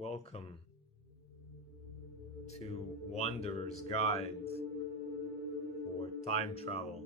Welcome to Wanderer's Guide for Time Travel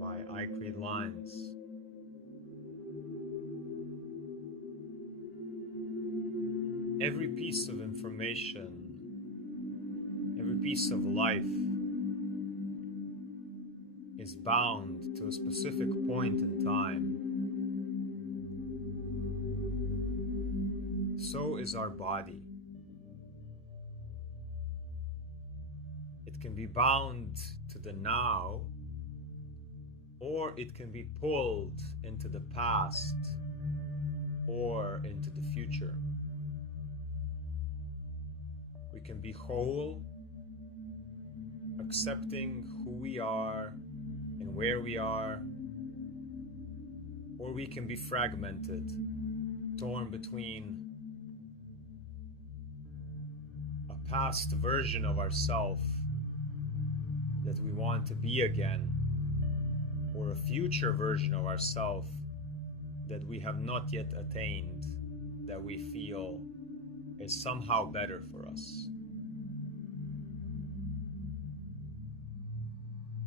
by I Create Lines. Every piece of information, every piece of life is bound to a specific point in time. So is our body. It can be bound to the now, or it can be pulled into the past or into the future. We can be whole, accepting who we are and where we are, or we can be fragmented, torn between a past version of ourselves that we want to be again, or a future version of ourselves that we have not yet attained, that we feel is somehow better for us.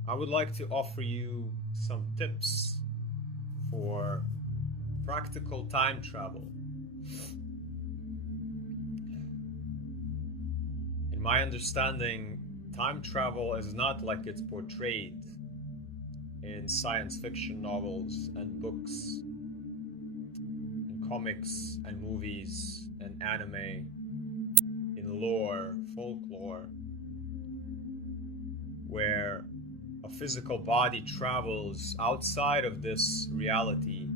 I would like to offer you some tips for practical time travel. In my understanding, time travel is not like it's portrayed in science fiction novels and books, in comics and movies and anime, in lore, folklore, where a physical body travels outside of this reality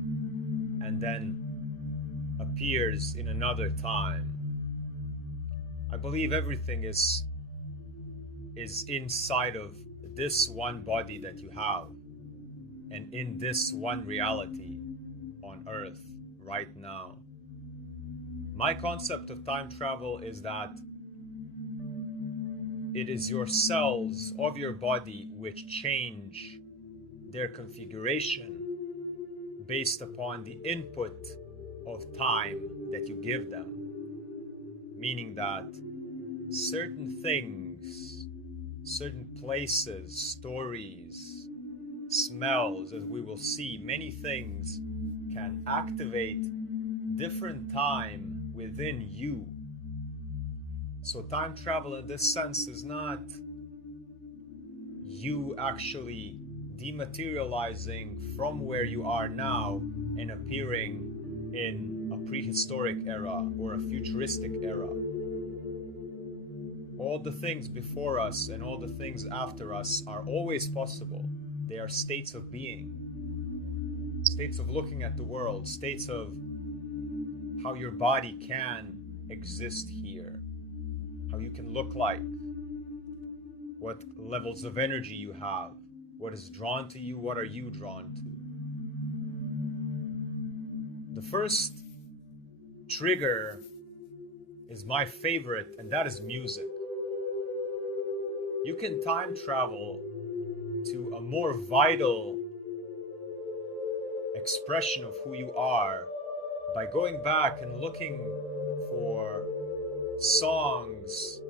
and then appears in another time. I believe everything is inside of this one body that you have and in this one reality on Earth right now. My concept of time travel is that it is your cells of your body which change their configuration based upon the input of time that you give them. Meaning that certain things, certain places, stories, smells, as we will see, many things can activate different time within you. So time travel in this sense is not you actually dematerializing from where you are now and appearing in a prehistoric era or a futuristic era. All the things before us and all the things after us are always possible. They are states of being, states of looking at the world, states of how your body can exist here, how you can look like, what levels of energy you have, what is drawn to you, what are you drawn to. The first trigger is my favorite, and that is music. You can time travel to a more vital expression of who you are by going back and looking for songs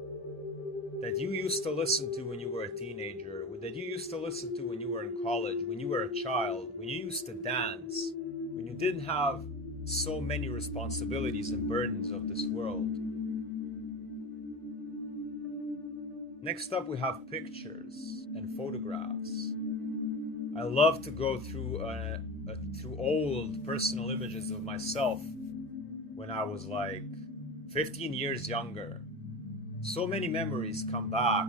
that you used to listen to when you were a teenager, that you used to listen to when you were in college, when you were a child, when you used to dance, when you didn't have so many responsibilities and burdens of this world. Next up, we have pictures and photographs. I love to go through through old personal images of myself when I was like 15 years younger. So many memories come back,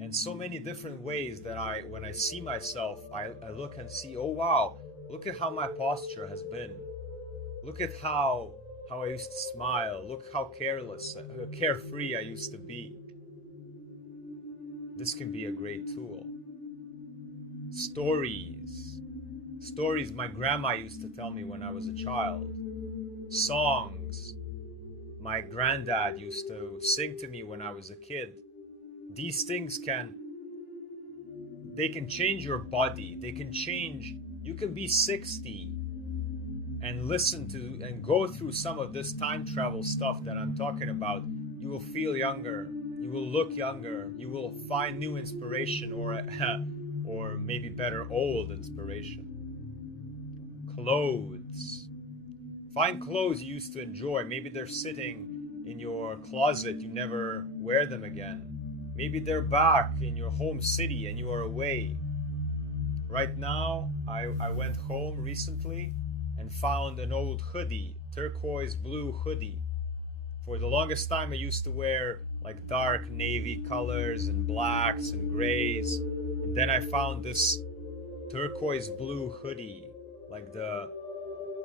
and so many different ways that when I see myself, I look and see, oh wow, look at how my posture has been. Look at how I used to smile. Look how carefree I used to be. This can be a great tool. Stories my grandma used to tell me when I was a child. Songs my granddad used to sing to me when I was a kid. These things can change your body. They can change. You can be 60 and listen to and go through some of this time travel stuff that I'm talking about, you will feel younger, you will look younger, you will find new inspiration, or maybe better, old inspiration. Clothes. Find clothes you used to enjoy. Maybe they're sitting in your closet, you never wear them again. Maybe they're back in your home city and you are away. Right now, I went home recently and found an old hoodie, turquoise blue hoodie. For the longest time I used to wear like dark navy colors and blacks and grays. And then I found this turquoise blue hoodie, like the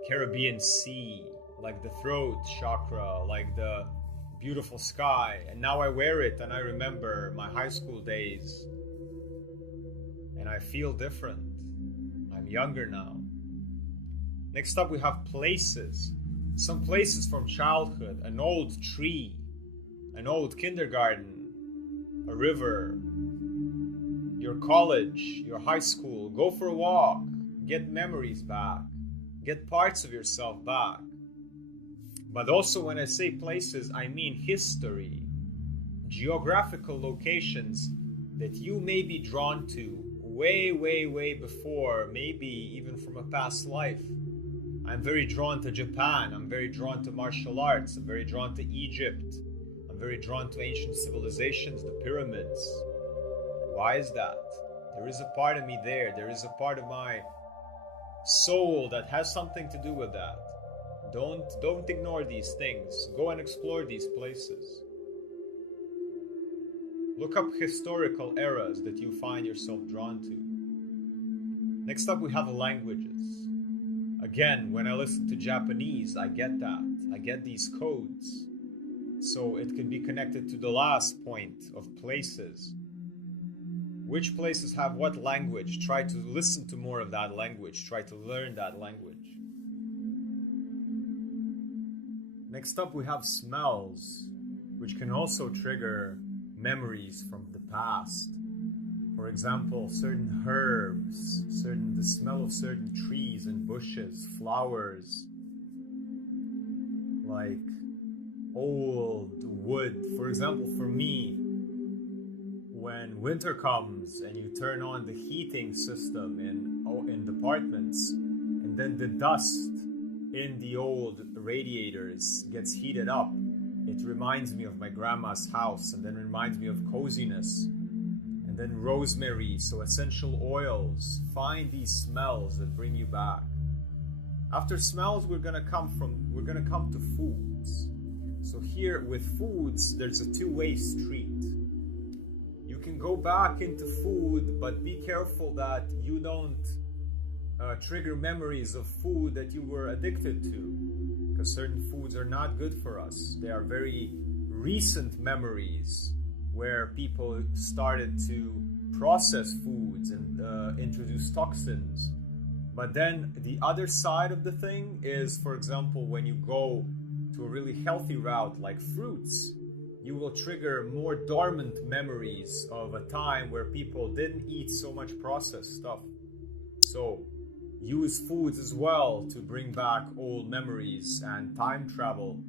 Caribbean Sea, like the throat chakra, like the beautiful sky. And now I wear it and I remember my high school days. And I feel different. I'm younger now. Next up we have places. Some places from childhood. An old tree, an old kindergarten, a river, your college, your high school. Go for a walk. Get memories back. Get parts of yourself back. But also when I say places, I mean history. Geographical locations that you may be drawn to way, way, way before, maybe even from a past life. I'm very drawn to Japan. I'm very drawn to martial arts. I'm very drawn to Egypt. I'm very drawn to ancient civilizations, the pyramids. Why is that? There is a part of me there. There is a part of my soul that has something to do with that. Don't ignore these things. Go and explore these places. Look up historical eras that you find yourself drawn to. Next up we have languages. Again, when I listen to Japanese, I get that. I get these codes. So it can be connected to the last point of places. Which places have what language? Try to listen to more of that language. Try to learn that language. Next up we have smells, which can also trigger memories from the past. For example, certain herbs, the smell of certain trees and bushes, flowers, like old wood. For example, for me, when winter comes and you turn on the heating system in apartments, and then the dust in the old radiators gets heated up, it reminds me of my grandma's house, and then reminds me of coziness. And then rosemary, so essential oils. Find these smells that bring you back. After smells, we're gonna come to foods. So here with foods, there's a two-way street. You can go back into food, but be careful that you don't trigger memories of food that you were addicted to, because certain foods are not good for us. They are very recent memories where people started to process foods and introduce toxins. But then the other side of the thing is, for example, when you go to a really healthy route like fruits, you will trigger more dormant memories of a time where people didn't eat so much processed stuff. So use foods as well to bring back old memories and time travel.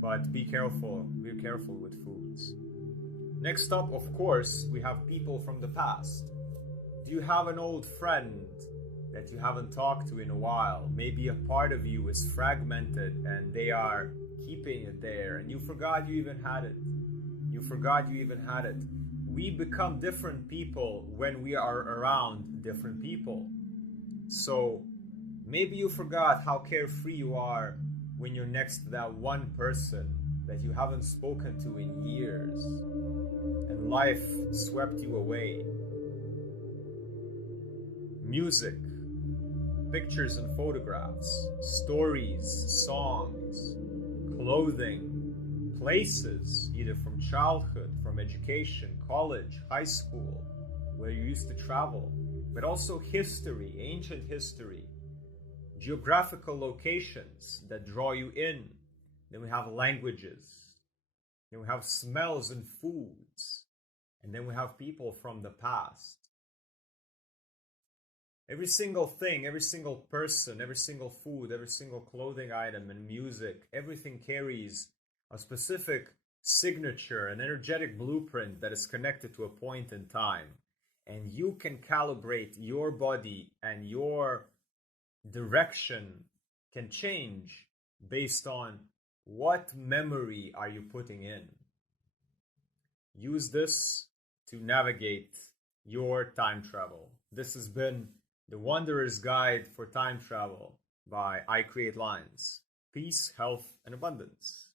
But be careful with foods. Next up, of course, we have people from the past. Do you have an old friend that you haven't talked to in a while? Maybe a part of you is fragmented and they are keeping it there and you forgot you even had it. We become different people when we are around different people. So maybe you forgot how carefree you are when you're next to that one person that you haven't spoken to in years, and life swept you away. Music, pictures and photographs, stories, songs, clothing, places, either from childhood, from education, college, high school, where you used to travel, but also history, ancient history, geographical locations that draw you in. Then we have languages. Then we have smells and foods. And then we have people from the past. Every single thing, every single person, every single food, every single clothing item and music, everything carries a specific signature, an energetic blueprint that is connected to a point in time. And you can calibrate your body, and your direction can change based on what memory are you putting in. Use this to navigate your time travel. This has been the Wanderer's Guide for Time Travel by I Create Lines. Peace, health, and abundance.